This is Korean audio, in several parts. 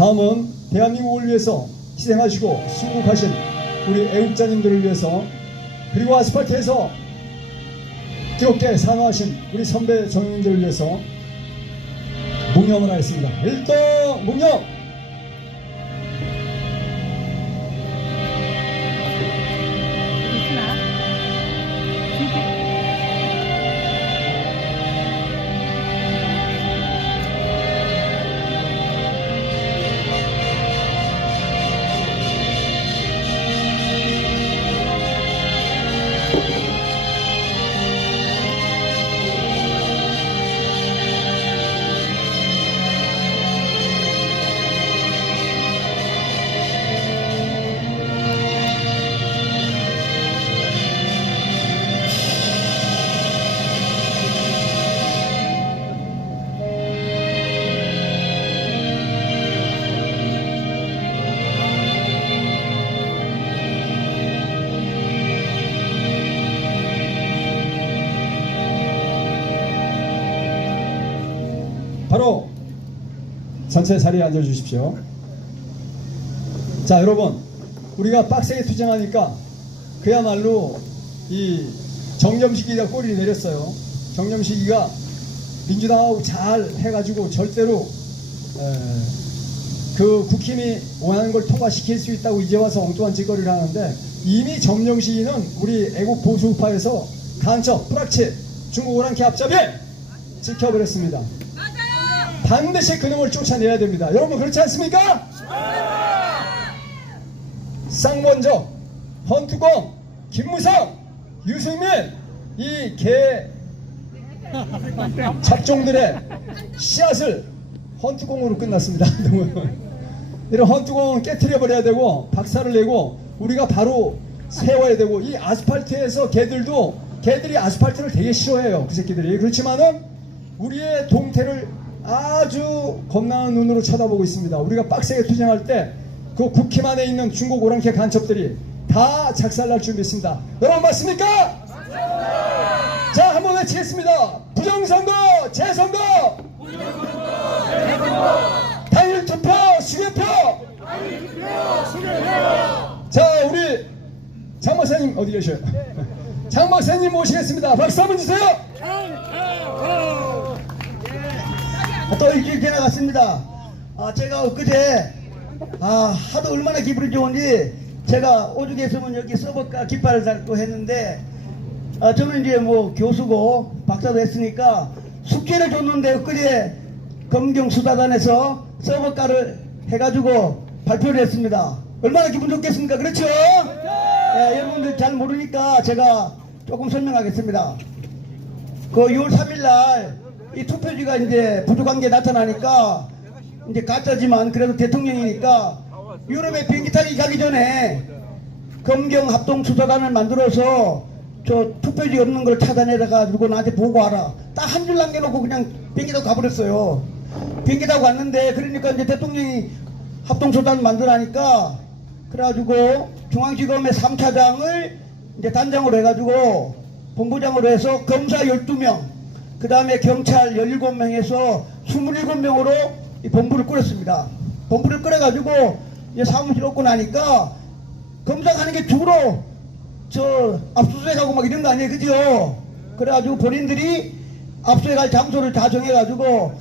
다음은 대한민국을 위해서 희생하시고 순국하신 우리 애국자님들을 위해서, 그리고 아스팔트에서 기롭게 산화하신 우리 선배 정인들을 위해서 묵념을 하겠습니다. 일동 묵념. 바로 전체 자리에 앉아주십시오. 자, 여러분, 우리가 빡세게 투쟁하니까 그야말로 이 정점식이가 꼬리를 내렸어요. 정점식이가 민주당하고 잘 해가지고 절대로 그 국힘이 원하는 걸 통과시킬 수 있다고 이제 와서 엉뚱한 짓거리를 하는데, 이미 정점식이는 우리 애국 보수우파에서 간첩, 뿌락치, 중국 오랑캐 앞잡이 지켜버렸습니다. 반드시 그놈을 쫓아내야 됩니다. 여러분, 그렇지 않습니까? 쌍원적, 헌투공, 김무성, 유승민, 이 개 잡종들의 씨앗을 헌투공으로 끝났습니다. 이런 헌투공은 깨트려버려야 되고 박살을 내고 우리가 바로 세워야 되고, 이 아스팔트에서 개들이 아스팔트를 되게 싫어해요. 그 새끼들이. 그렇지만은 우리의 동태를 아주 겁나는 눈으로 쳐다보고 있습니다. 우리가 빡세게 투쟁할 때 그 국힘 안에 있는 중국 오랑캐 간첩들이 다 작살날 준비했습니다. 여러분, 맞습니까? 맞습니다. 자, 한번 외치겠습니다. 부정선거, 재선거, 당일 투표, 수개표. 자, 우리 장 박사님 어디 계셔요? 장 박사님 모시겠습니다. 박수 한번 주세요. 또 일주일 지나갔습니다. 제가 엊그제 하도 얼마나 기분이 좋은지, 제가 오죽했으면 여기 서버가 깃발을 달고 했는데, 저는 이제 뭐 교수고 박사도 했으니까 숙제를 줬는데, 엊그제 검경수사단에서 서버가를 해가지고 발표를 했습니다. 얼마나 기분 좋겠습니까? 그렇죠? 여러분들 잘 모르니까 제가 조금 설명하겠습니다. 그 6월 3일날 이 투표지가 이제 부족한 게 나타나니까, 이제 가짜지만 그래도 대통령이니까 유럽에 비행기 타기 가기 전에 검경 합동수사단을 만들어서 저 투표지 없는 걸 찾아내다 가지고 나한테 보고하라. 딱 한 줄 남겨놓고 그냥 비행기 타고 가버렸어요. 비행기 타고 갔는데, 그러니까 이제 대통령이 합동수사단 만들라니까, 그래가지고 중앙지검의 3차장을 이제 단장으로 해가지고 본부장으로 해서 검사 12명, 그 다음에 경찰 17명 해서 27명으로 이 본부를 꾸렸습니다. 본부를 꾸려가지고 이제 사무실 얻고 나니까, 검사가 하는 게 주로 저 압수수색하고 막 이런 거 아니에요, 그죠? 그래가지고 본인들이 압수수색할 장소를 다 정해가지고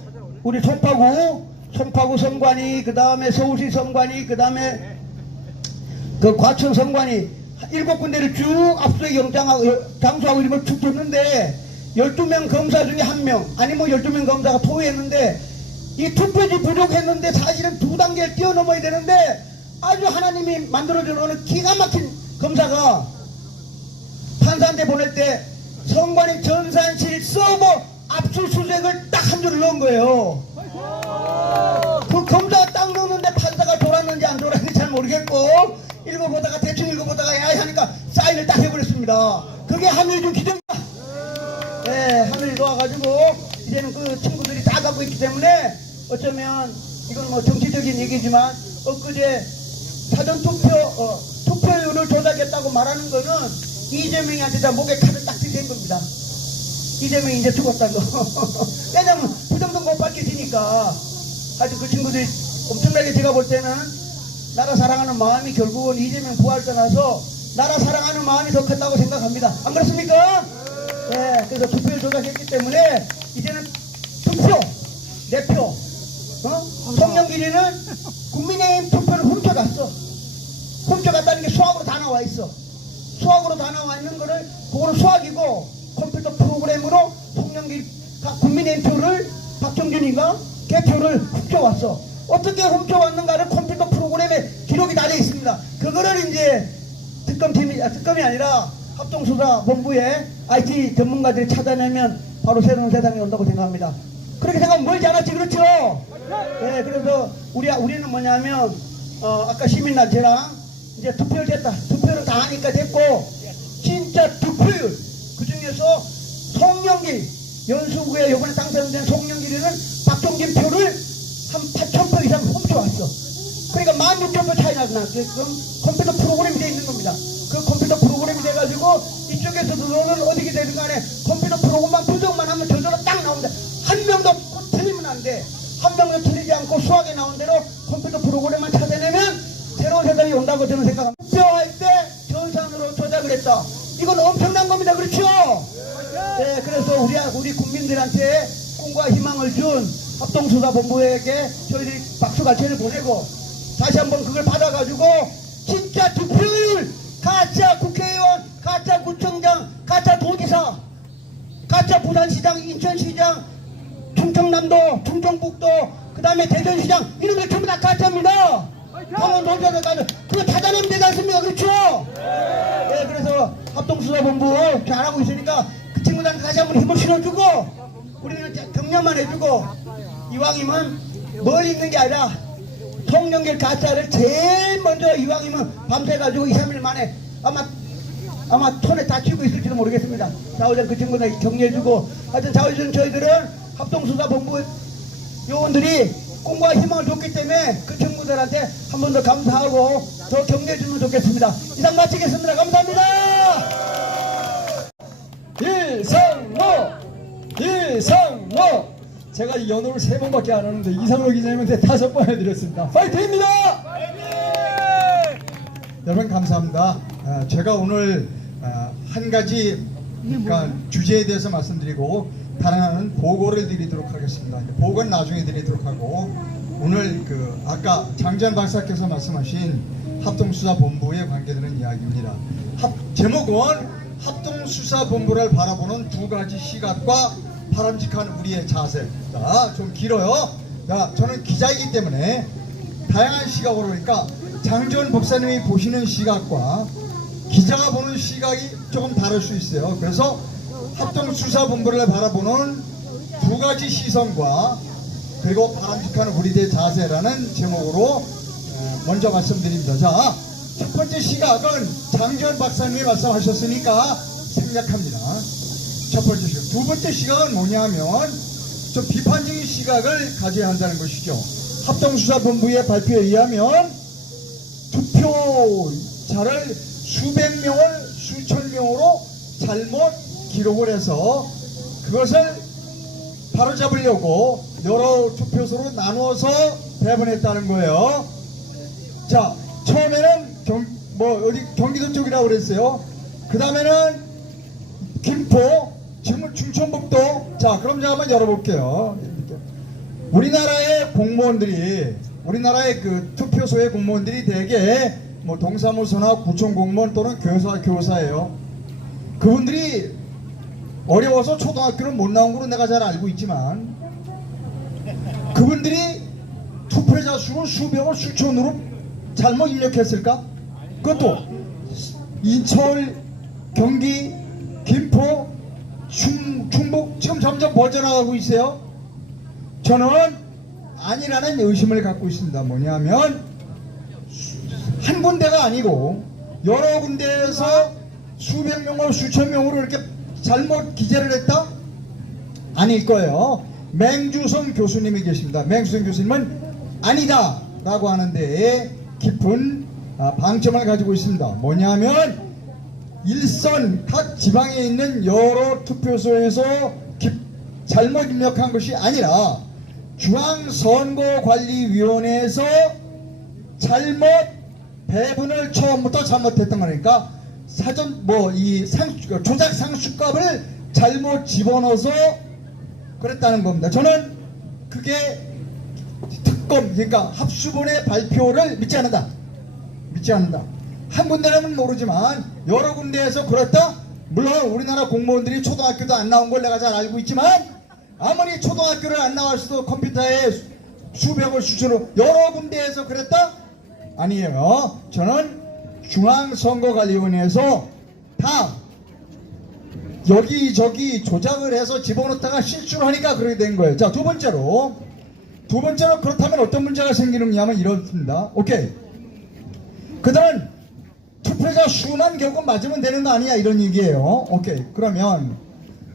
우리 송파구 선관위, 그 다음에 서울시 선관위, 그 다음에 그 과천 선관위 7군데를 쭉 압수수색 영장하고 장소하고 이런 걸 쭉 줬는데, 12명 검사 중에 1명, 아니면 12명 검사가 토의했는데, 이 투표지 부족했는데 사실은 2단계를 뛰어넘어야 되는데, 아주 하나님이 만들어주는 기가 막힌 검사가 판사한테 보낼 때 선관위 전산실 서버 압수수색을 딱 한 줄을 넣은 거예요. 그 검사가 딱 넣었는데 판사가 돌았는지 안 돌았는지 잘 모르겠고, 읽어보다가 대충 읽어보다가 야이 하니까 사인을 딱 해버렸습니다. 그게 하늘이 좀 기적이다. 하늘이 놓아가지고 이제는 그 친구들이 다 갖고 있기 때문에, 어쩌면 이건 뭐 정치적인 얘기지만 엊그제 사전투표 투표율을 조작했다고 말하는 거는 이재명이한테 다 목에 칼을 딱 들이댄 겁니다. 이재명이 이제 죽었다고. 왜냐면 부정도 못 밝혀지니까. 아주 그 친구들이 엄청나게 제가 볼 때는 나라 사랑하는 마음이 결국은 이재명 부활 떠나서 나라 사랑하는 마음이 더 컸다고 생각합니다. 안 그렇습니까? 네, 그래서 투표를 조작했기 때문에 이제는 투표, 내표, 송영길이는 국민의힘 투표를 훔쳐갔어. 훔쳐갔다는 게 수학으로 다 나와 있어. 수학으로 다 나와 있는 거를 그거는 수학이고 컴퓨터 프로그램으로 송영길 국민의힘 표를 박정준이가 개표를 훔쳐왔어. 어떻게 훔쳐왔는가를 컴퓨터 프로그램에 기록이 다 되어 있습니다. 그거를 이제 특검이 아니라 합동수사본부의 IT 전문가들이 찾아내면 바로 새로운 세상이 온다고 생각합니다. 그렇게 생각하면 멀지 않았지, 그렇죠? 네, 그래서 우리는 뭐냐면 아까 시민단체랑 이제 투표를 됐다. 투표를 다 하니까 됐고 진짜 투표율 그 중에서 송영길 연수구에 이번에 당선된 송영길이는 박종진 표를 한 8,000표 이상 훔쳐왔어. 그러니까 16,000표 차이 나게끔 컴퓨터 프로그램이 되어 있는 겁니다. 그 컴퓨터 프로그램이 돼가지고 이쪽에서도 너는 어디게 되든 간에 컴퓨터 프로그램만 부정만 하면 저절로 딱 나옵니다. 한 명도 틀리면 안 돼. 한 명도 틀리지 않고 수학에 나온 대로 컴퓨터 프로그램만 찾아내면 새로운 세상이 온다고 저는 생각합니다. 투표할 때 전산으로 조작을 했다. 이건 엄청난 겁니다. 그렇죠? 네, 그래서 우리 국민들한테 꿈과 희망을 준 합동수사본부에게 저희들이 박수갈채를 보내고 다시 한번 그걸 받아가지고 진짜 투표율, 가짜 국회의원, 가짜 구청장, 가짜 도지사, 가짜 부산시장, 인천시장, 충청남도, 충청북도, 그 다음에 대전시장 이런 게 전부 다 가짜입니다. 강원도지사도 가짜. 그거 찾아내면 되지 않습니까? 그렇죠? 네, 그래서 합동수사본부 잘하고 있으니까 그 친구들한테 다시 한번 힘을 실어주고 우리는 격려만 해주고 이왕이면 멀리 있는 게 아니라 송영길 가짜를 제일 먼저 이왕이면 밤새가지고 2, 3일 만에 아마 손에 다치고 있을지도 모르겠습니다. 자오전 그 친구들 격려해주고 하여튼 자오전 저희들은 합동수사본부 요원들이 꿈과 희망을 줬기 때문에 그 친구들한테 한 번 더 감사하고 더 격려해주면 좋겠습니다. 이상 마치겠습니다. 감사합니다. 이상로 제가 이 연호를 3번밖에 안 하는데 이상로 기자님한테 5번 해드렸습니다. 파이팅입니다. 여러분 감사합니다. 제가 오늘 한 가지 그러니까 주제에 대해서 말씀드리고 다른 하나는 보고를 드리도록 하겠습니다. 보고는 나중에 드리도록 하고 오늘 아까 장재현 박사께서 말씀하신 합동수사본부에 관계되는 이야기입니다. 제목은 합동수사본부를 바라보는 두 가지 시각과 바람직한 우리의 자세. 자, 좀 길어요. 자, 저는 기자이기 때문에 다양한 시각으로 그러니까 장재현 박사님이 보시는 시각과 기자가 보는 시각이 조금 다를 수 있어요. 그래서 합동수사본부를 바라보는 두 가지 시선과 그리고 바람직한 우리의 자세라는 제목으로 먼저 말씀드립니다. 자, 첫 번째 시각은 장재현 박사님이 말씀하셨으니까 생략합니다. 첫 번째 시각. 두 번째 시각은 뭐냐면 좀 비판적인 시각을 가져야 한다는 것이죠. 합동수사본부의 발표에 의하면 투표자를 수백 명을 수천 명으로 잘못 기록을 해서 그것을 바로잡으려고 여러 투표소로 나누어서 배분했다는 거예요. 자, 처음에는 어디 경기도 쪽이라고 그랬어요. 그 다음에는 김포, 지금은 충청북도. 자, 그럼 제가 한번 열어볼게요. 우리나라의 공무원들이, 우리나라의 그 투표소의 공무원들이 대개 동사무소나 구청 공무원 또는 교사예요. 그분들이 어려워서 초등학교를 못 나온 걸로 내가 잘 알고 있지만 그분들이 투표자 수를 수백을 수천으로 잘못 입력했을까? 그것도 인천, 경기, 김포, 충북 지금 점점 번져나가고 있어요. 저는 아니라는 의심을 갖고 있습니다. 뭐냐면 한 군데가 아니고 여러 군데에서 수백 명으로 수천 명으로 이렇게 잘못 기재를 했다? 아닐 거예요. 맹주성 교수님이 계십니다. 맹주성 교수님은 아니다 라고 하는데 깊은 방점을 가지고 있습니다. 뭐냐면 일선 각 지방에 있는 여러 투표소에서 잘못 입력한 것이 아니라 중앙선거관리위원회에서 잘못 배분을 처음부터 잘못했던 거니까 사전 조작 상수값을 잘못 집어넣어서 그랬다는 겁니다. 저는 그게 특검, 그러니까 합수본의 발표를 믿지 않는다. 한 군데는 모르지만 여러 군데에서 그렇다. 물론 우리나라 공무원들이 초등학교도 안 나온 걸 내가 잘 알고 있지만 아무리 초등학교를 안 나왔어도 컴퓨터에 수백을 수천으로 여러 군데에서 그랬다? 아니에요. 저는 중앙선거관리위원회에서 다 여기저기 조작을 해서 집어넣다가 실수를 하니까 그렇게 된 거예요. 자, 두 번째로 그렇다면 어떤 문제가 생기느냐면 이렇습니다. 오케이. 그다음 투표자 수만 결국 맞으면 되는 거 아니야 이런 얘기예요. 오케이. 그러면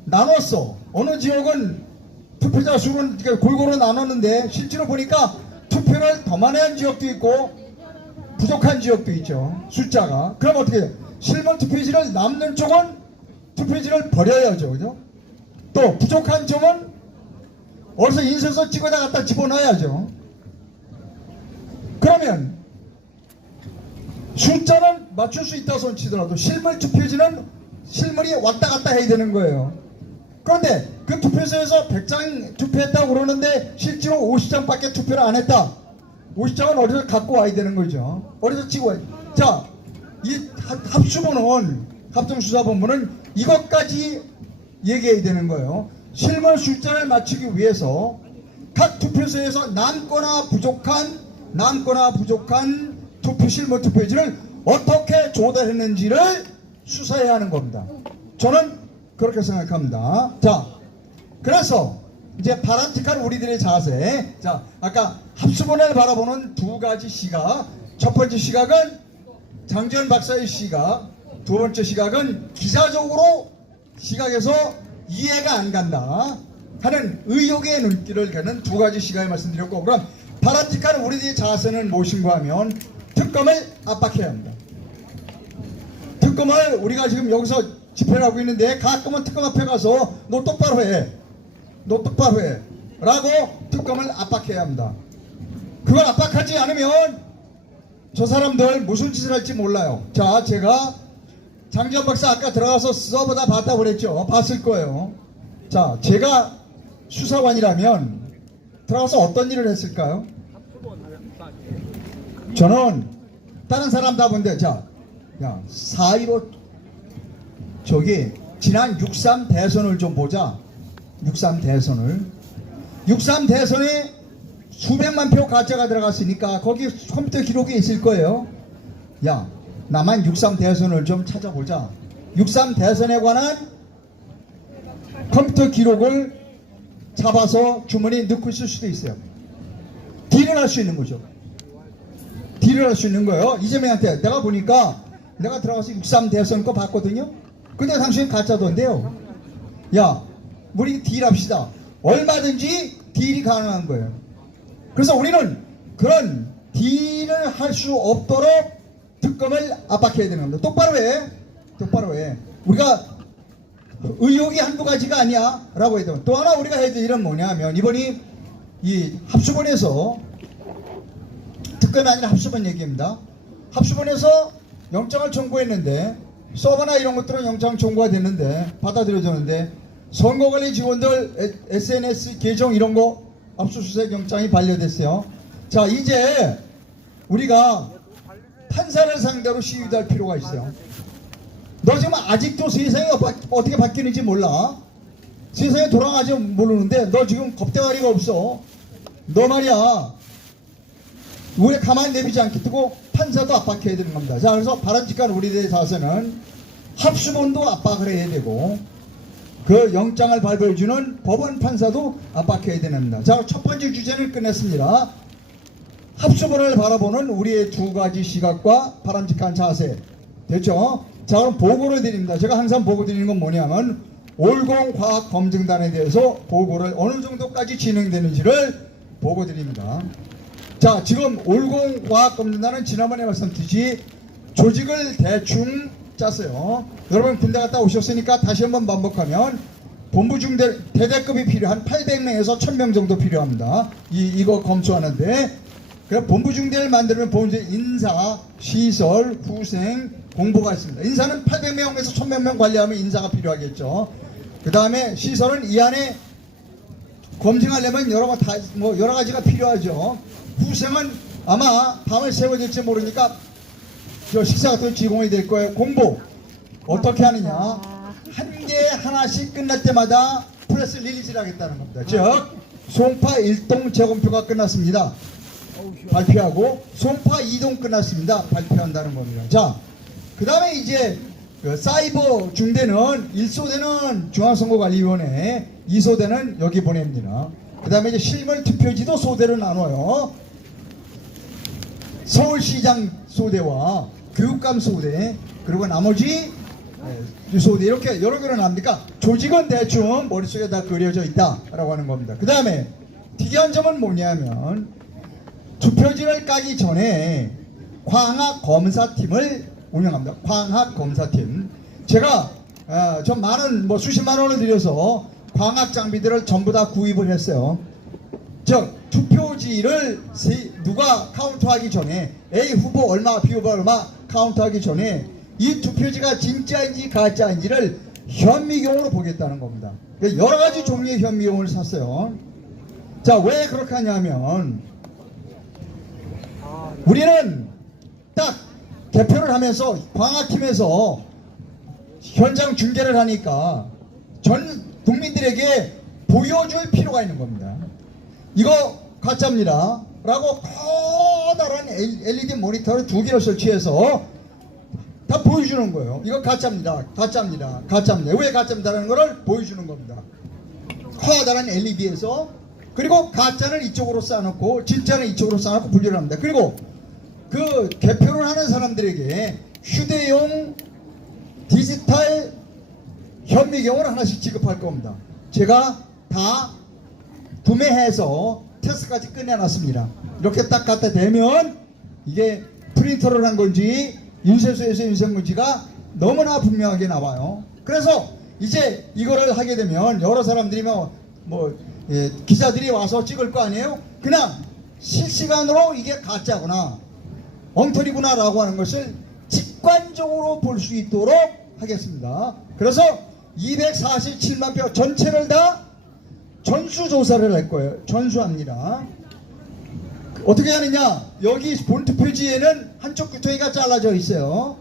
나눴어. 어느 지역은 투표자 수는 골고루 나눴는데 실제로 보니까 투표를 더 많이 한 지역도 있고 부족한 지역도 있죠. 숫자가. 그럼 어떻게 해요? 실물 투표지를 남는 쪽은 투표지를 버려야죠. 그죠? 또 부족한 쪽은 어디서 인쇄서 찍어다 갖다 집어넣어야죠. 그러면 숫자는 맞출 수 있다 손 치더라도 실물 투표지는 실물이 왔다 갔다 해야 되는 거예요. 그런데 그 투표소에서 100장 투표했다고 그러는데 실제로 50장밖에 투표를 안 했다. 50장은 어디서 갖고 와야 되는 거죠. 어디서 찍어 와야 돼. 자, 이 합수본은 합동수사본부는 이것까지 얘기해야 되는 거예요. 실물 숫자를 맞추기 위해서 각 투표소에서 남거나 부족한 실물 투표지를 어떻게 조달했는지를 수사해야 하는 겁니다. 저는 그렇게 생각합니다. 자, 그래서 이제 바람직한 우리들의 자세. 자, 아까 합수본을 바라보는 두 가지 시각. 첫 번째 시각은 장지현 박사의 시각. 두 번째 시각은 기사적으로 시각에서 이해가 안 간다 하는 의혹의 눈길을 가는 두 가지 시각을 말씀드렸고, 그럼 바람직한 우리들의 자세는 무엇인가 하면 특검을 압박해야 합니다. 특검을 우리가 지금 여기서 집회를 하고 있는데 가끔은 특검 앞에 가서 너 똑바로 해 라고 특검을 압박해야 합니다. 그걸 압박하지 않으면 저 사람들 무슨 짓을 할지 몰라요. 자, 제가 장지현 박사 아까 들어가서 서버 다 봤다고 그랬죠. 봤을 거예요. 자, 제가 수사관이라면 들어가서 어떤 일을 했을까요? 저는 다른 사람 다 본데, 자, 4.15 저기 지난 6.3 대선을 좀 보자. 6.3 대선에 수백만 표 가짜가 들어갔으니까 거기 컴퓨터 기록에 있을 거예요. 야, 나만 6.3 대선을 좀 찾아보자. 6.3 대선에 관한 컴퓨터 기록을 잡아서 주머니에 넣고 있을 수도 있어요. 딜을 할 수 있는 거죠. 딜을 할 수 있는 거예요. 이재명한테 내가 보니까 내가 들어가서 6.3 대선 거 봤거든요. 근데 당신 가짜던데요. 야, 우리 딜합시다. 얼마든지 딜이 가능한 거예요. 그래서 우리는 그런 딜을 할 수 없도록 특검을 압박해야 되는 겁니다. 똑바로 해. 우리가 의혹이 한두 가지가 아니야 라고 해야 돼요. 또 하나 우리가 해야 될 일은 뭐냐면, 이번이 이 합수본에서, 특검이 아니라 합수본 얘기입니다. 합수본에서 영장을 청구했는데, 서버나 이런 것들은 영장 청구가 됐는데 받아들여졌는데, 선거관리 직원들 SNS 계정 이런 거 압수수색 영장이 반려됐어요. 자, 이제 우리가 판사를 상대로 시위도 할 필요가 있어요. 너 지금 아직도 세상이 어떻게 바뀌는지 몰라. 세상이 돌아가지 모르는데 너 지금 겁대가리가 없어. 너 말이야, 우리 가만히 내비지 않겠다고 판사도 압박해야 되는 겁니다. 자, 그래서 바람직한 우리들의 자세는 합수본도 압박을 해야 되고, 그 영장을 발부해주는 법원 판사도 압박해야 됩니다. 자, 첫 번째 주제는 끝냈습니다. 합수본을 바라보는 우리의 두 가지 시각과 바람직한 자세. 됐죠? 자, 그럼 보고를 드립니다. 제가 항상 보고 드리는 건 뭐냐면, 올공과학검증단에 대해서 보고를 어느 정도까지 진행되는지를 보고 드립니다. 자, 지금 올공과학검증단은 지난번에 말씀드렸듯이 조직을 대충 짰어요. 여러분 군대 갔다 오셨으니까 다시 한번 반복하면, 본부중대 대대급이 필요한 800명에서 1000명 정도 필요합니다. 이거 검수하는데 그럼 본부중대를 만들면 본부중대 인사, 시설, 후생, 공보가 있습니다. 인사는 800명에서 1000명 관리하면 인사가 필요하겠죠. 그 다음에 시설은 이 안에 검증하려면 여러 가지가 필요하죠. 후생은 아마 밤을 새워질지 모르니까 저 식사 같은 거 제공이 될 거예요. 공보 어떻게 하느냐? 한 개 하나씩 끝날 때마다 프레스 릴리즈를 하겠다는 겁니다. 즉 송파 1동 재검표가 끝났습니다. 발표하고 송파 2동 끝났습니다. 발표한다는 겁니다. 자, 그 다음에 이제 그 사이버 중대는 1소대는 중앙선거관리위원회, 2소대는 여기 보냅니다. 그 다음에 이제 실물 투표지도 소대로 나눠요. 서울시장 소대와 교육감 소대, 그리고 나머지 유소대, 이렇게 여러 개로 나옵니까? 조직은 대충 머릿속에 다 그려져 있다라고 하는 겁니다. 그 다음에 특이한 점은 뭐냐면 투표지를 까기 전에 광학 검사팀을 운영합니다. 광학 검사팀. 제가 좀 많은 수십만 원을 들여서 광학 장비들을 전부 다 구입을 했어요. 즉 투표지를 누가 카운트하기 전에 A 후보 얼마, B 후보 얼마 카운트하기 전에 이 투표지가 진짜인지 가짜인지를 현미경으로 보겠다는 겁니다. 여러 가지 종류의 현미경을 샀어요. 자, 왜 그렇게 하냐면 우리는 딱 개표를 하면서 광학팀에서 현장 중계를 하니까 전 국민들에게 보여줄 필요가 있는 겁니다. 이거 가짜입니다 라고 커다란 LED 모니터를 2개를 설치해서 다 보여주는 거예요. 이거 가짜입니다. 가짜입니다. 가짜입니다. 왜 가짜입니다라는 거를 보여주는 겁니다. 커다란 LED에서. 그리고 가짜는 이쪽으로 쌓아놓고 진짜는 이쪽으로 쌓아놓고 분류를 합니다. 그리고 그 개표를 하는 사람들에게 휴대용 디지털 현미경을 하나씩 지급할 겁니다. 제가 다 구매해서 테스트까지 끝내놨습니다. 이렇게 딱 갖다 대면 이게 프린터를 한 건지 인쇄소에서 인쇄한 건지가 너무나 분명하게 나와요. 그래서 이제 이거를 하게 되면 여러 사람들이 기자들이 와서 찍을 거 아니에요? 그냥 실시간으로 이게 가짜구나, 엉터리구나 라고 하는 것을 직관적으로 볼 수 있도록 하겠습니다. 그래서 247만 표 전체를 다 전수조사를 할 거예요. 전수합니다. 어떻게 하느냐? 여기 본투표지에는 한쪽 구통이가 잘라져 있어요.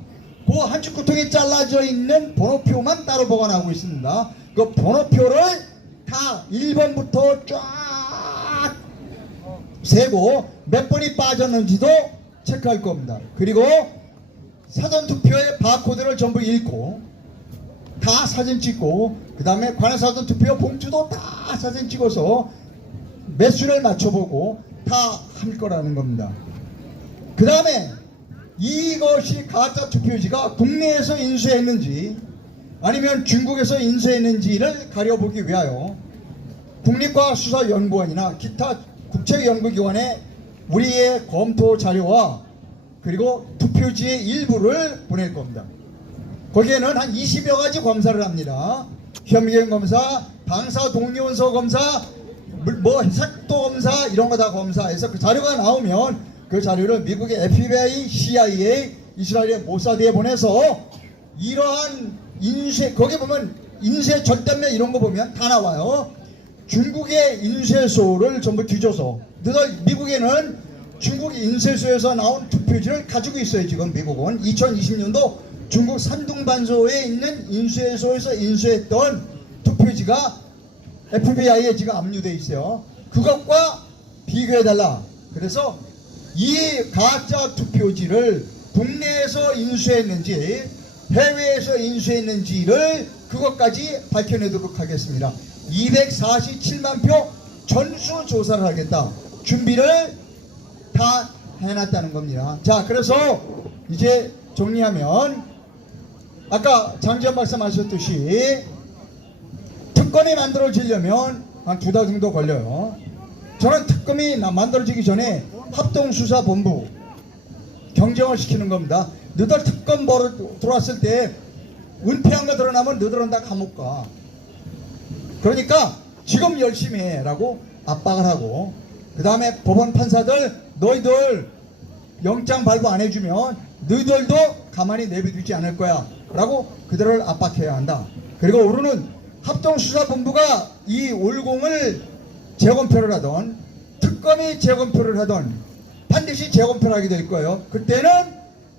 그 한쪽 구통이 잘라져 있는 번호표만 따로 보관하고 있습니다. 그 번호표를 다 1번부터 쫙 세고 몇 번이 빠졌는지도 체크할 겁니다. 그리고 사전투표의 바코드를 전부 읽고 다 사진 찍고, 그 다음에 관할사전투표 봉투도 다 사진 찍어서 매수를 맞춰보고 다 할 거라는 겁니다. 그 다음에 이것이 가짜 투표지가 국내에서 인수했는지 아니면 중국에서 인수했는지를 가려보기 위하여 국립과학수사연구원이나 기타 국책연구기관에 우리의 검토 자료와 그리고 투표지의 일부를 보낼 겁니다. 거기에는 한 20여 가지 검사를 합니다. 현미경 검사, 방사 동료원서 검사, 색도 검사, 이런 거 다 검사해서 그 자료가 나오면 그 자료를 미국의 FBI, CIA, 이스라엘의 모사드에 보내서 이러한 인쇄, 거기 보면 인쇄 절단면 이런 거 보면 다 나와요. 중국의 인쇄소를 전부 뒤져서, 미국에는 중국 인쇄소에서 나온 투표지를 가지고 있어요. 지금 미국은 2020년도 중국 산둥반소에 있는 인쇄소에서 인쇄했던 투표지가 FBI에 지금 압류돼 있어요. 그것과 비교해달라. 그래서 이 가짜 투표지를 국내에서 인수했는지 해외에서 인수했는지를 그것까지 밝혀내도록 하겠습니다. 247만 표 전수조사를 하겠다. 준비를 다 해놨다는 겁니다. 자, 그래서 이제 정리하면 아까 장지현 박사 말씀하셨듯이 특검이 만들어지려면 한 2달 정도 걸려요. 저는 특검이 만들어지기 전에 합동수사본부 경정을 시키는 겁니다. 너들 특검 들어왔을 때 은폐한 거 드러나면 너들은 다 감옥 가. 그러니까 지금 열심히 해라고 압박을 하고, 그 다음에 법원 판사들 너희들 영장 발부 안 해주면 너희들도 가만히 내비두지 않을 거야 라고 그들을 압박해야 한다. 그리고 우리는 합동수사본부가 이 올공을 재검표를 하던, 특검이 재검표를 하던 반드시 재검표를 하게 될 거예요. 그때는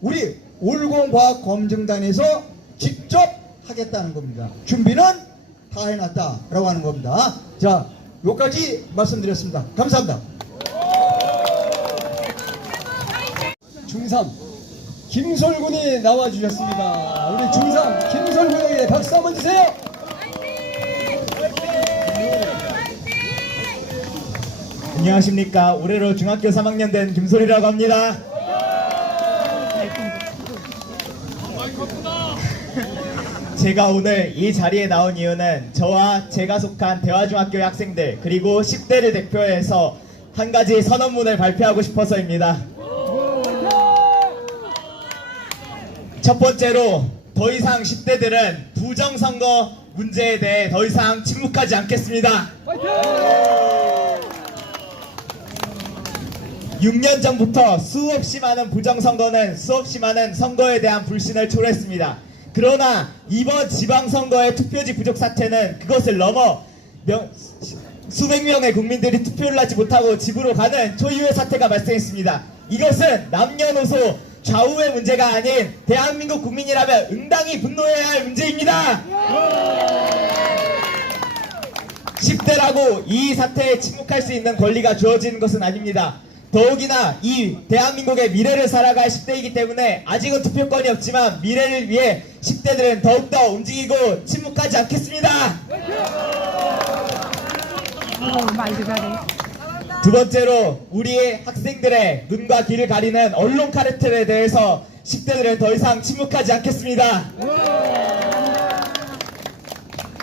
우리 올공과학검증단에서 직접 하겠다는 겁니다. 준비는 다 해놨다라고 하는 겁니다. 자, 여기까지 말씀드렸습니다. 감사합니다. 중3 김솔군이 나와주셨습니다. 우리 중3 김솔군에게 박수 한번 주세요. 안녕하십니까. 올해로 중학교 3학년 된 김솔이라고 합니다. 제가 오늘 이 자리에 나온 이유는 저와 제가 속한 대화중학교 학생들 그리고 10대를 대표해서 한 가지 선언문을 발표하고 싶어서입니다. 첫 번째로, 더 이상 10대들은 부정선거 문제에 대해 더 이상 침묵하지 않겠습니다. 6년 전부터 수없이 많은 부정선거는 수없이 많은 선거에 대한 불신을 초래했습니다. 그러나 이번 지방선거의 투표지 부족 사태는 그것을 넘어 수백 명의 국민들이 투표를 하지 못하고 집으로 가는 초유의 사태가 발생했습니다. 이것은 남녀노소 좌우의 문제가 아닌 대한민국 국민이라면 응당히 분노해야 할 문제입니다. 10대라고 이 사태에 침묵할 수 있는 권리가 주어지는 것은 아닙니다. 더욱이나 이 대한민국의 미래를 살아갈 10대이기 때문에 아직은 투표권이 없지만 미래를 위해 10대들은 더욱더 움직이고 침묵하지 않겠습니다. 말도 잘해. 두 번째로, 우리의 학생들의 눈과 귀를 가리는 언론 카르텔에 대해서 10대들은 더 이상 침묵하지 않겠습니다.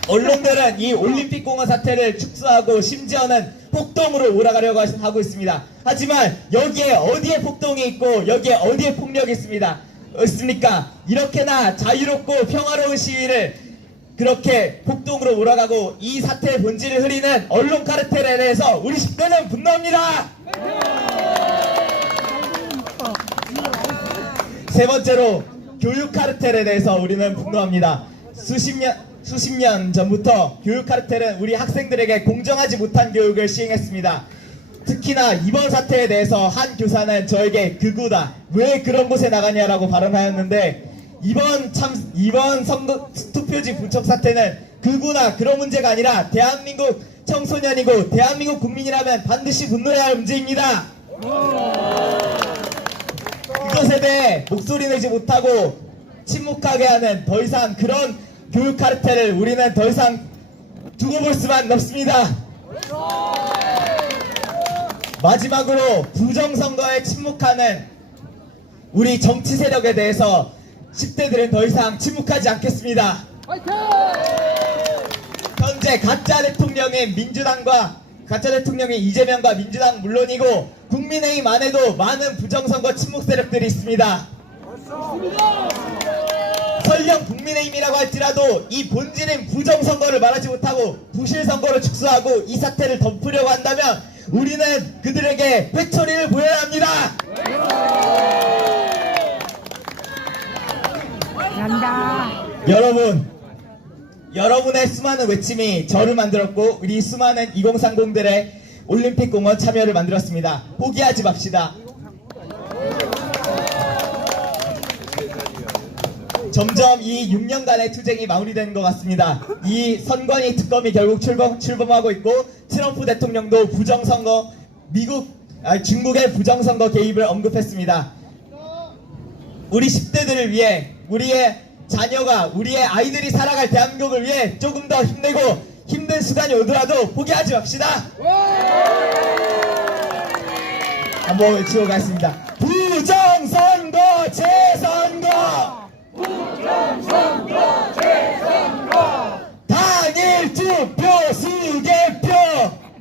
언론들은 이 올림픽 공원 사태를 축소하고 심지어는 폭동으로 몰아가려고 하고 있습니다. 하지만 여기에 어디에 폭동이 있고 여기에 어디에 폭력이 있습니까? 이렇게나 자유롭고 평화로운 시위를 그렇게 폭동으로 몰아가고 이 사태의 본질을 흐리는 언론 카르텔에 대해서 우리 10대는 분노합니다. 세 번째로, 교육 카르텔에 대해서 우리는 분노합니다. 수십 년 전부터 교육 카르텔은 우리 학생들에게 공정하지 못한 교육을 시행했습니다. 특히나 이번 사태에 대해서 한 교사는 저에게 극우다, 왜 그런 곳에 나가냐라고 발언하였는데, 이번 선거 투표지 부족 사태는 극우나 그런 문제가 아니라 대한민국 청소년이고 대한민국 국민이라면 반드시 분노해야 할 문제입니다. 그것에 대해 목소리 내지 못하고 침묵하게 하는 더 이상 그런 교육 카르텔을 우리는 더 이상 두고 볼 수만 없습니다. 마지막으로, 부정선거에 침묵하는 우리 정치 세력에 대해서 10대들은 더 이상 침묵하지 않겠습니다. 현재 가짜 대통령인 이재명과 민주당 물론이고 국민의힘 안에도 많은 부정선거 침묵 세력들이 있습니다. 설령 국민의힘이라고 할지라도 이 본질인 부정선거를 말하지 못하고 부실선거를 축소하고 이 사태를 덮으려고 한다면 우리는 그들에게 회초리를 보여야 합니다. 난다. 여러분의 수많은 외침이 저를 만들었고 우리 수많은 2030들의 올림픽 공원 참여를 만들었습니다. 포기하지 맙시다. 점점 이 6년간의 투쟁이 마무리되는 것 같습니다. 이 선관위 특검이 결국 출범하고 있고 트럼프 대통령도 부정선거 중국의 부정선거 개입을 언급했습니다. 우리 10대들을 위해, 우리의 자녀가, 우리의 아이들이 살아갈 대한민국을 위해 조금 더 힘내고 힘든 시간이 오더라도 포기하지 맙시다. 한번 외치고 가겠습니다. 부정선거 재선거! 부정선거 재선거! 단일 투표 수개표!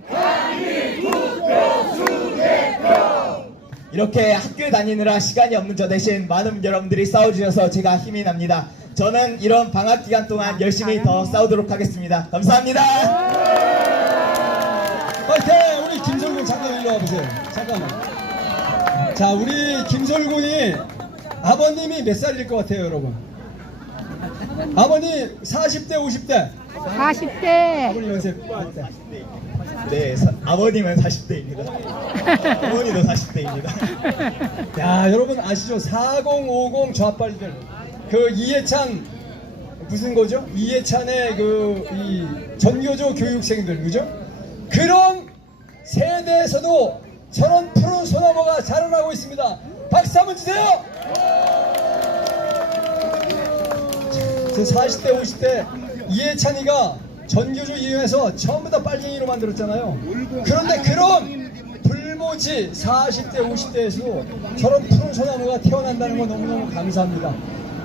단일 투표 수개표! 이렇게 학교에 다니느라 시간이 없는 저 대신 많은 여러분들이 싸워주셔서 제가 힘이 납니다. 저는 이런 방학 기간 동안 열심히 더 싸우도록 하겠습니다. 감사합니다. 파이팅! 우리 김솔군 잠깐 일로 와보세요. 잠깐만. 자, 우리 김솔군이 아버님이 몇 살일 것 같아요, 여러분? 아버님 40대, 50대? 40대. 아버님 연세 몇 대? 네, 아버님은 40대입니다. 어머니도 40대입니다. 야, 여러분 아시죠? 4050 좌빨들. 그 이해찬 무슨 거죠? 이해찬의 그 이 전교조 교육생들, 그죠? 그런 세대에서도 저런 푸른 소나무가 자라나고 있습니다. 박수 한번 주세요. 저 40대, 50대 이해찬이가 전교조 이용해서 전부 다 빨갱이로 만들었잖아요. 그런데 그런 불모지 40대, 50대에서도 저런 푸른 소나무가 태어난다는 건 너무너무 감사합니다.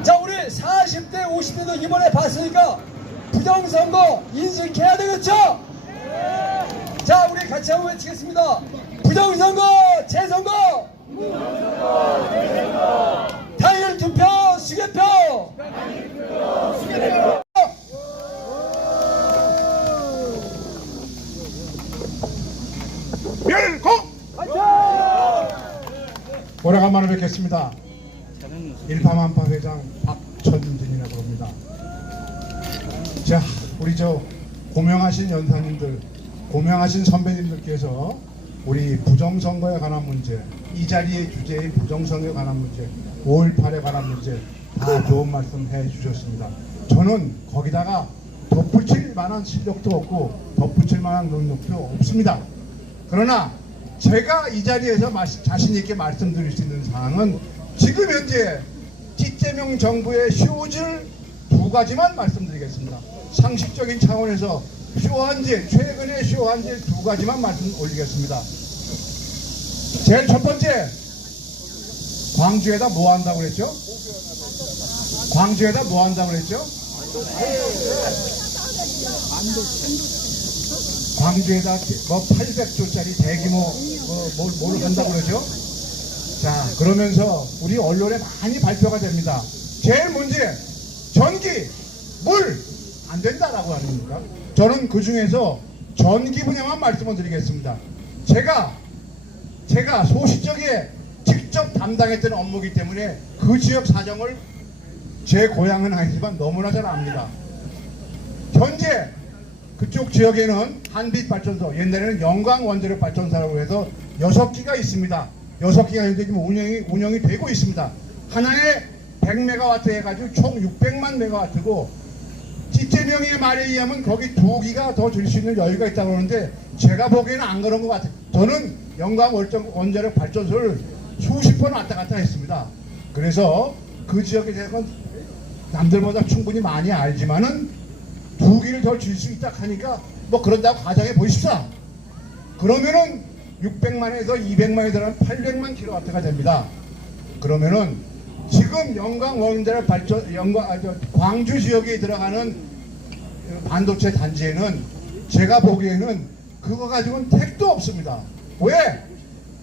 자, 우리 40대, 50대도 이번에 봤으니까 부정선거 인식해야 되겠죠? 자, 우리 같이 한번 외치겠습니다. 부정선거, 재선거! 당일 투표, 수개표! 오래간만에 뵙겠습니다. 일파만파 회장 박천진이라고 합니다. 자, 우리 저 고명하신 연사님들, 고명하신 선배님들께서 우리 부정선거에 관한 문제, 이 자리의 주제인 부정선거에 관한 문제, 5.18에 관한 문제 다 좋은 말씀 해주셨습니다. 저는 거기다가 덧붙일 만한 실력도 없고 덧붙일 만한 능력도 없습니다. 그러나 제가 이 자리에서 자신 있게 말씀드릴 수 있는 사항은 지금 현재 찌재명 정부의 쇼질 두 가지만 말씀드리겠습니다. 상식적인 차원에서 쇼한질, 최근에 쇼한질 두 가지만 말씀 올리겠습니다. 제일 첫 번째, 광주에다 뭐 한다고 그랬죠? 광주에다 뭐 한다고 그랬죠? 광주에다 뭐 800조짜리 대규모 뭘 한다고 그러죠? 자, 그러면서 우리 언론에 많이 발표가 됩니다. 제일 문제, 전기, 물 안 된다라고 합니까? 저는 그 중에서 전기 분야만 말씀을 드리겠습니다. 제가 소시적에 직접 담당했던 업무이기 때문에 그 지역 사정을 제 고향은 아니지만 너무나 잘 압니다. 현재 그쪽 지역에는 한빛발전소, 옛날에는 영광원자력 발전소라고 해서 6기가 있습니다. 6기가 현재 지금 운영이 되고 있습니다. 하나에 100메가와트 해가지고 총 600만 메가와트고, 찌재명의 말에 의하면 거기 2기가 더 줄 수 있는 여유가 있다고 하는데 제가 보기에는 안 그런 것 같아요. 저는 영광원자력 발전소를 수십 번 왔다 갔다 했습니다. 그래서 그 지역에 대해서는 남들보다 충분히 많이 알지만은 2기를 더 줄 수 있다 하니까 뭐 그런다고 가정해 보십시오. 그러면은 600만에서 200만에 들어가면 800만 킬로와트가 됩니다. 그러면은 지금 영광원자력 광주 지역에 들어가는 반도체 단지에는 제가 보기에는 그거 가지고는 택도 없습니다. 왜?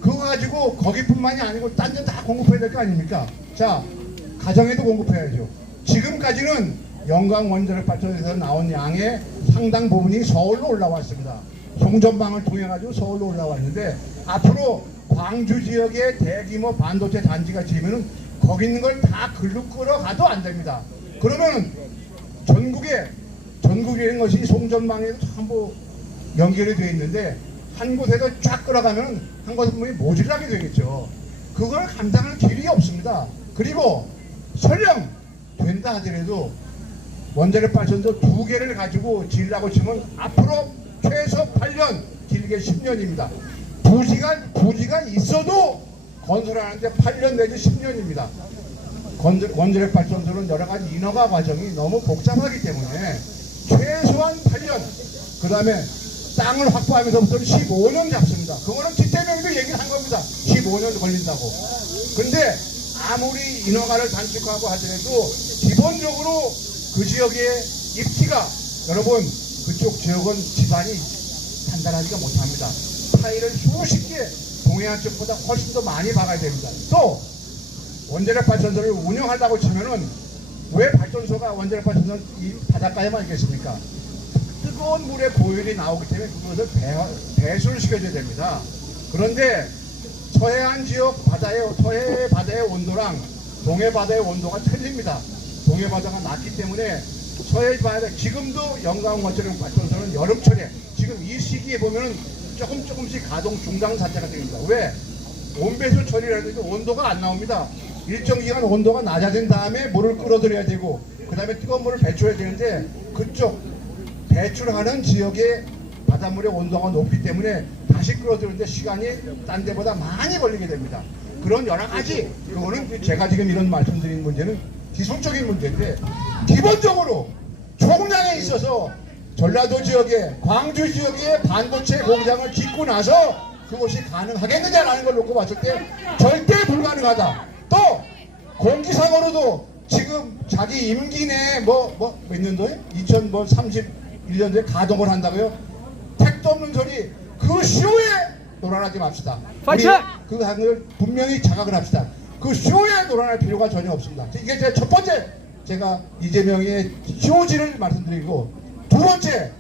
그거 가지고 거기뿐만이 아니고 딴 데 다 공급해야 될 거 아닙니까? 자, 가정에도 공급해야죠. 지금까지는 영광원자력 발전소에서 나온 양의 상당 부분이 서울로 올라왔습니다. 송전망을 통해 가지고 서울로 올라왔는데 앞으로 광주 지역에 대규모 반도체 단지가 지으면은 거기 있는 걸 다 글로 끌어가도 안 됩니다. 그러면은 전국에 있는 것이 송전망에도 전부 연결이 되어 있는데 한 곳에서 쫙 끌어가면 한 곳에 보면 모질하게 되겠죠. 그걸 감당할 길이 없습니다. 그리고 설령 된다 하더라도 원자력 발전소 2개를 가지고 지으려고 치면 앞으로 최소 8년, 길게 10년입니다. 부지가 있어도 건설하는데 8년 내지 10년입니다. 원자력 발전소는 여러 가지 인허가 과정이 너무 복잡하기 때문에 최소한 8년, 그 다음에 땅을 확보하면서부터는 15년 잡습니다. 그거는 찌재명도 얘기를 한 겁니다. 15년 걸린다고. 근데 아무리 인허가를 단축하고 하더라도 기본적으로 그 지역의 입지가, 여러분 그쪽 지역은 지반이 단단하지가 못합니다. 타일을 수십 개 동해안 쪽보다 훨씬 더 많이 박아야 됩니다. 또 원자력 발전소를 운영하려고 치면은 왜 발전소가 원자력 발전소는 이 바닷가에만 있겠습니까? 뜨거운 물에 고열이 나오기 때문에 그것을 배수를 시켜줘야 됩니다. 그런데 서해안 지역 서해 바다의 온도랑 동해 바다의 온도가 틀립니다. 동해 바다가 낮기 때문에 서해 바다 지금도 영광 원자력 발전소는 여름철에 지금 이 시기에 보면은 조금씩 가동 중단 상태가 됩니다. 왜? 온배수 처리를 해도 온도가 안 나옵니다. 일정 기간 온도가 낮아진 다음에 물을 끌어들여야 되고 그 다음에 뜨거운 물을 배출해야 되는데 그쪽 배출하는 지역의 바닷물의 온도가 높기 때문에 다시 끌어들이는데 시간이 딴 데보다 많이 걸리게 됩니다. 그런 여러 가지, 그거는 제가 지금 이런 말씀드린 문제는 기술적인 문제인데, 기본적으로 총량에 있어서 전라도 지역에, 광주 지역에 반도체 공장을 짓고 나서 그것이 가능하겠느냐라는 걸 놓고 봤을 때 절대 불가능하다. 또 공기상으로도 지금 자기 임기 내에 몇 년도에? 2031년도에 가동을 한다고요? 택도 없는 소리, 그 쇼에 놀아나지 맙시다. 우리 그 하늘 분명히 자각을 합시다. 그 쇼에 놀아날 필요가 전혀 없습니다. 이게 제 첫 번째, 제가 이재명의 쇼지를 말씀드리고, 두 번째,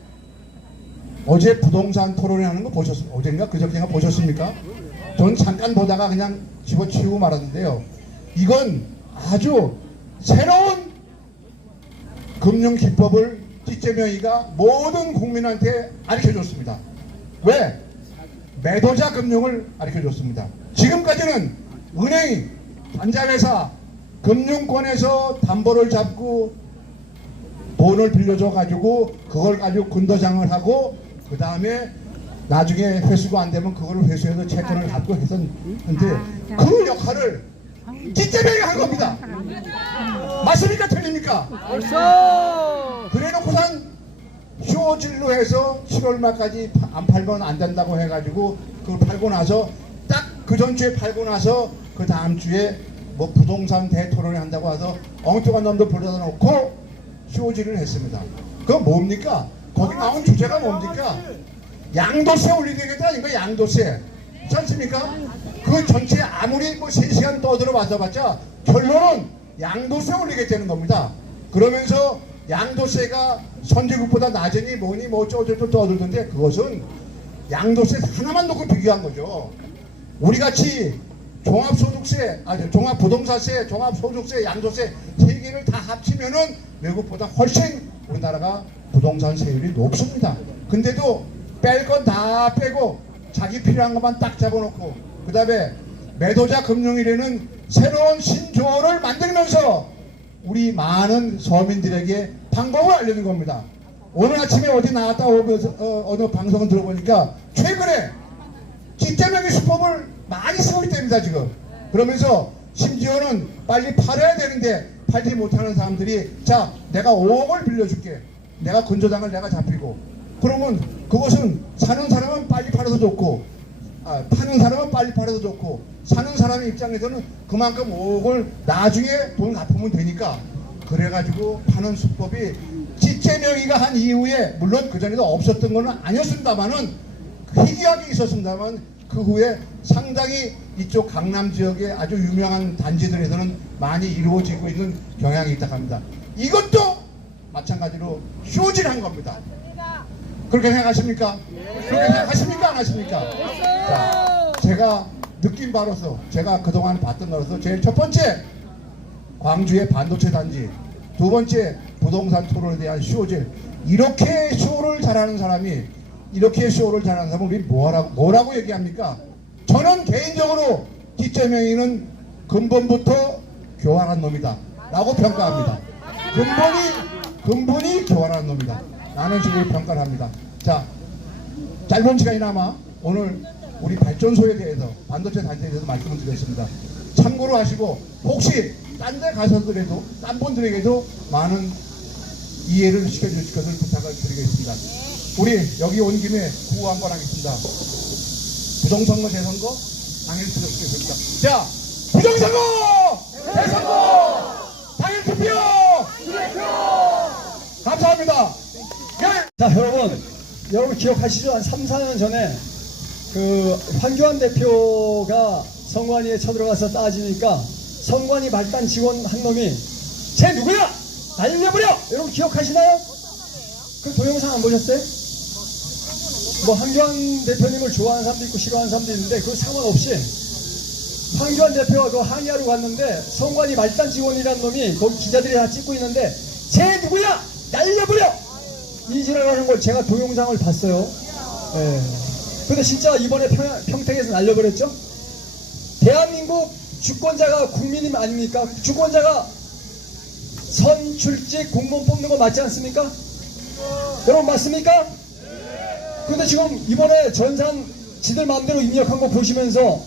어제 부동산 토론회 하는 거 보셨습니까? 어젠가 그저께가 보셨습니까? 전 잠깐 보다가 그냥 집어치우고 말았는데요. 이건 아주 새로운 금융 기법을 이재명이가 모든 국민한테 가르쳐줬습니다. 왜? 매도자 금융을 가르쳐줬습니다. 지금까지는 은행이, 단자회사, 금융권에서 담보를 잡고 돈을 빌려줘 가지고 그걸 가지고 군더장을 하고 그 다음에 나중에 회수가 안 되면 그걸 회수해서 채권을 갚고 했었는데 그 역할을 이재명이 한 겁니다. 맞습니까? 틀립니까? 그래놓고선 쇼질로 해서 7월 말까지 안 팔면 안 된다고 해가지고 그걸 팔고 나서 딱 그 전주에 팔고 나서 그 다음 주에 뭐 부동산 대토론을 한다고 해서 엉뚱한 놈도 불러다 놓고 쇼질을 했습니다. 그건 뭡니까? 거기 나온 주제가 뭡니까? 양도세 올리겠다 아닌가? 양도세. 그렇지 않습니까? 그 전체에 아무리 뭐 3시간 떠들어 봤자 결론은 양도세 올리겠다는 겁니다. 그러면서 양도세가 선진국보다 낮으니 뭐니 뭐 어쩌고저쩌고 떠들던데 그것은 양도세 하나만 놓고 비교한 거죠. 우리같이 종합소득세, 종합부동산세, 종합소득세, 양도세 세 개를 다 합치면은 외국보다 훨씬 우리나라가 부동산 세율이 높습니다. 근데도 뺄 건 다 빼고 자기 필요한 것만 딱 잡아놓고 그 다음에 매도자 금융이라는 새로운 신조어를 만들면서 우리 많은 서민들에게 방법을 알려준 겁니다. 오늘 아침에 어디 나갔다 오면서 어느 방송을 들어보니까 최근에 이재명의 수법을 많이 쓰고 있답니다 지금. 그러면서 심지어는 빨리 팔아야 되는데 팔지 못하는 사람들이 자 내가 5억을 빌려줄게. 내가 근저당을 내가 잡히고 그러면 그것은 사는 사람은 빨리 팔아서 좋고 파는 사람은 빨리 팔아서 좋고 사는 사람의 입장에서는 그만큼 5억을 나중에 돈 갚으면 되니까 그래가지고 파는 수법이 이재명이가 한 이후에 물론 그전에도 없었던 건 아니었습니다만은 희귀하게 있었습니다만 그 후에 상당히 이쪽 강남 지역의 아주 유명한 단지들에서는 많이 이루어지고 있는 경향이 있다고 합니다. 이것도 마찬가지로 쇼질한 겁니다. 그렇게 생각하십니까? 그렇게 생각하십니까? 안 하십니까? 자, 제가 느낀 바로서 제가 그동안 봤던 바로서 제일 첫 번째 광주의 반도체 단지, 두 번째 부동산 토론에 대한 쇼질. 이렇게 쇼를 잘하는 사람이 우리 뭐라고 얘기합니까? 저는 개인적으로 이재명이는 근본부터 교활한 놈이다 라고 평가합니다. 근본이 교활한 놈이다. 나는 지금 평가를 합니다. 자, 짧은 시간이나마 오늘 우리 발전소에 대해서 반도체 단지에 대해서 말씀을 드렸습니다. 참고로 하시고 혹시 딴 데 가서더라도 딴 분들에게도 많은 이해를 시켜주실 것을 부탁을 드리겠습니다. 우리 여기 온 김에 구호 한번 하겠습니다. 부정선거 대선거 당일 투표시켰습니다. 자, 부정선거 대선거 당일 투표 감사합니다. 자, 여러분 기억하시죠? 한 3, 4년 전에 그 황교안 대표가 선관위에 쳐들어가서 따지니까 선관위 말단 직원 한 놈이 쟤 누구야? 날려버려! 여러분 기억하시나요? 그 동영상 안 보셨어요? 뭐 황교안 대표님을 좋아하는 사람도 있고 싫어하는 사람도 있는데 그 상관없이 황교안 대표가 그 항의하러 갔는데 성관이 말단 지원이라는 놈이 거기 기자들이 다 찍고 있는데 쟤 누구야! 날려버려! 이 지랄하는 걸 제가 동영상을 봤어요. 예. 근데 진짜 이번에 평택에서 날려버렸죠? 대한민국 주권자가 국민이 아닙니까? 주권자가 선출직 공무원 뽑는 거 맞지 않습니까? 여러분 맞습니까? 근데 지금 이번에 전산 지들 마음대로 입력한 거 보시면서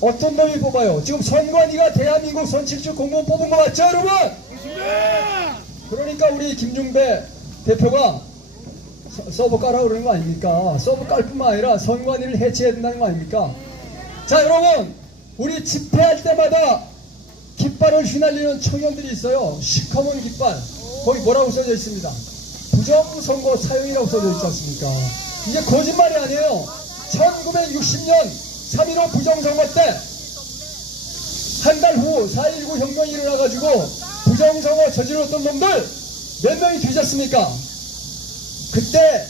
어떤 놈이 뽑아요? 지금 선관위가 대한민국 선출직 공무원 뽑은 거 맞죠 여러분? 그러니까 우리 김중배 대표가 서버 깔아오르는 거 아닙니까? 서버 깔 뿐만 아니라 선관위를 해체해야 된다는 거 아닙니까? 자 여러분 우리 집회할 때마다 깃발을 휘날리는 청년들이 있어요. 시커먼 깃발 거기 뭐라고 써져 있습니다. 부정선거 사용이라고 써져 있지 않습니까? 이게 거짓말이 아니에요. 1960년 3.15 부정선거 때 한 달 후 4.19 혁명이 일어나가지고 부정선거 저질렀던 놈들 몇 명이 뒤졌습니까? 그때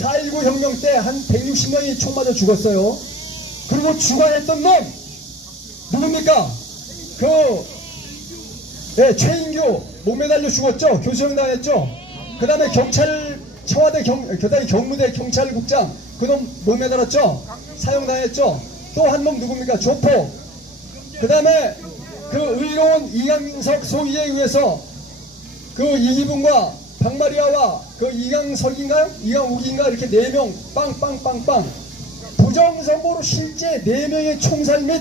4.19 혁명 때 한 160명이 총 맞아 죽었어요. 그리고 주관했던 놈 누굽니까? 최인규 목 매달려 죽었죠. 교수형 당했죠. 그 다음에 청와대 그다음에 경무대 경찰국장 그놈 목 매달았죠. 사형당했죠. 또 한 놈 누굽니까? 조포. 그 다음에 그 의로운 이강석 소위에 의해서 그 이기붕과 박마리아와 그 이강석인가요? 이강욱인가 이렇게 4명 빵빵빵빵 부정선거로 실제 4명의 총살 및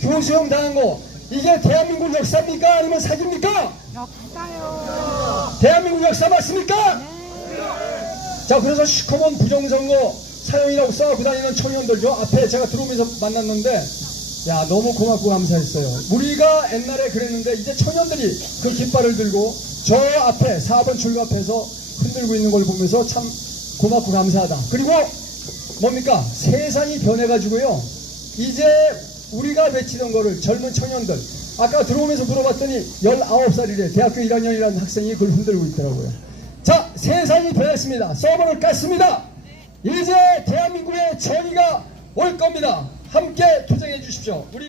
교수형 당한 거 이게 대한민국 역사입니까? 아니면 사기입니까? 역사요. 대한민국 역사 맞습니까? 자 그래서 시커먼 부정선거 사형이라고 써갖고 다니는 청년들 저 앞에 제가 들어오면서 만났는데 야 너무 고맙고 감사했어요. 우리가 옛날에 그랬는데 이제 청년들이 그 깃발을 들고 저 앞에 4번 출구 앞에서 흔들고 있는 걸 보면서 참 고맙고 감사하다. 그리고 뭡니까? 세상이 변해가지고요. 이제 우리가 외치던 거를 젊은 청년들 아까 들어오면서 물어봤더니 19살이래. 대학교 1학년이라는 학생이 그걸 흔들고 있더라고요. 자 세상이 변했습니다. 서버를 깠습니다. 이제 대한민국의 정의가 올 겁니다. 함께 투쟁해 주십시오. 우리